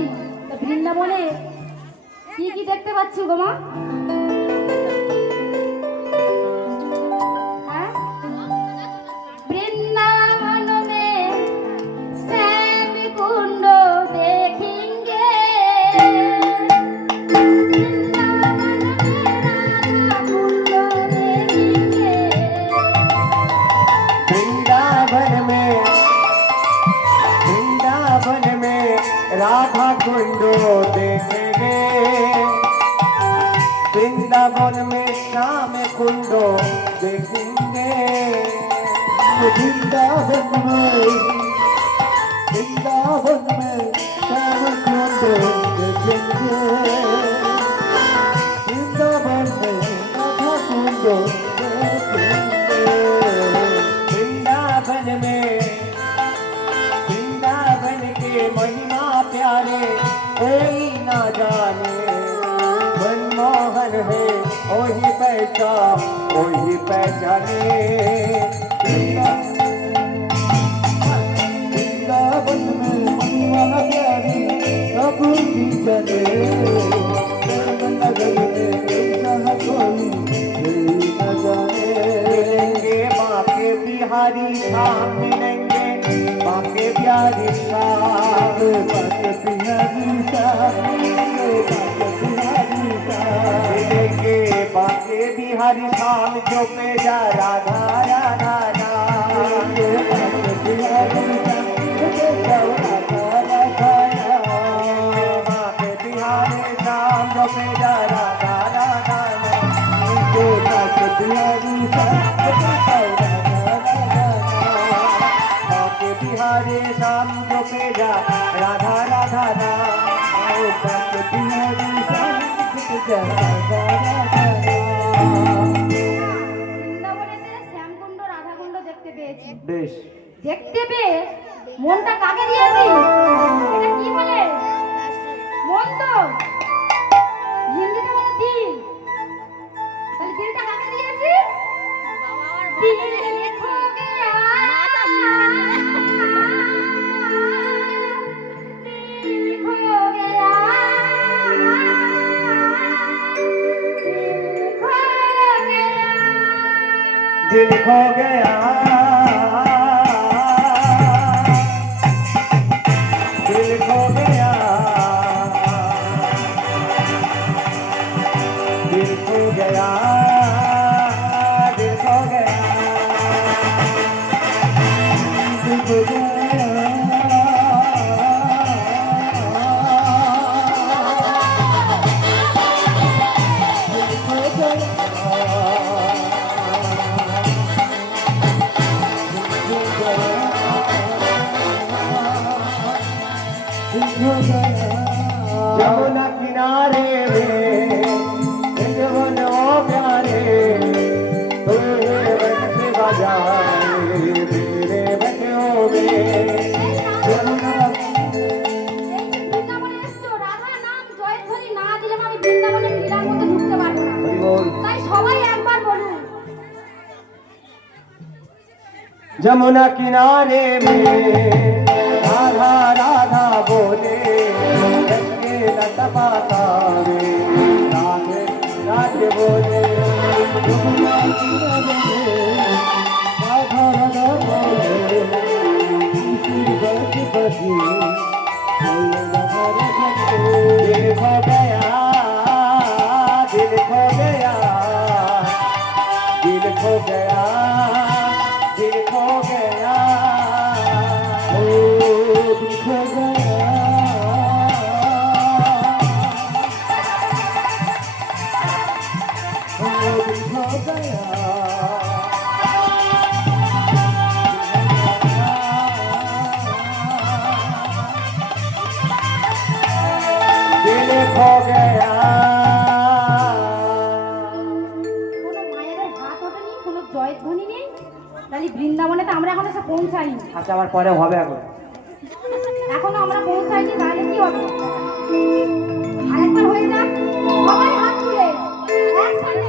পাচ্ছি। তো বৃন্দাবনে কি কি দেখতে পাচ্ছি গো মা? হ্যাঁ, বৃন্দাবন মে শ্যাম কুণ্ড দেखेंगे, वृंदावन में राधा कुंड देखेंगे, वृंदावन में श्याम कुंड देखेंगे, वृंदावन में श्याम कुंड देखेंगे, वृंदावन में राधा कुंड देखेंगे, वृंदावन के महिमा प्यारे कोई ना जाने, मनमोहन है वही पहचाने, वृंदावन में महिमा प्यारी सब की चले, नगर में ऐसा कोई न जाने, मिलेंगे बाके बिहारी धाम, मिलेंगे बाके बिहारी धाम, बाके बिहारी धाम, मिलेंगे बाके बिहारी धाम, जो पे जा राधा राधा नाम, बाके बिहारी धाम, जो पे जा राधा राधा नाम, बाके बिहारी धाम, जो पे जा राधा राधा नाम, बाके बिहारी धाम, जो पे जा बिहारी श्याम जो पे जा राधा राधा नाम, बिहारी श्याम जो पे जा राधा राधा नाम। বৃন্দাবনেতে শ্যামকুণ্ড রাধাকুণ্ড দেখতে পেয়েছি। বেশ, দেখতে পেয়ে মনটা কাকে দিয়েছি? এটা কি বলে? মন তো হিন্দিতে বলে দিল। তাহলে দিলটা কাকে দিয়েছি? দিল খো গয়া, দিল খো গয়া, दिल खो गया, दिल खो गया, दिल खो गया, दिल खो गया, दिल खो गया, जमुना किनारे में जीवन ओ प्यारे, तुझे बंसी बजाए मेरे बच्चों में, जमुना বৃন্দাবনে এসছো, রাধা নাম জয়ধ্বনি না দিলে আমি বৃন্দাবনের লীলার মধ্যে ঢুকতে পারবো না। তাই সবাই একবার বলুন, जमुना किनारे में राधा राधा बोले, गंगे लता रे राधे राधे बोले, जमुना किनारे में राधा राधा बोले, किसी बच बची दिल खो गया, दिल खो गया, दिल खो गया, दिल खो गया, ओ दिल खो गया, ओ दिल खो गया, दिल खो गया। কোনো মায়েদের হাত ওঠেনি, কোনো জয়ধ্বনি নেই। তাহলে বৃন্দাবনে তো আমরা এখন এসে পৌঁছাইনি। আচ্ছা, আমার পরে হবে এখন। এখনো আমরা পৌঁছাইনি, তাহলে কি হবে? আরেকবার হয়ে যাক, সবাই হাত তুলে একসাথে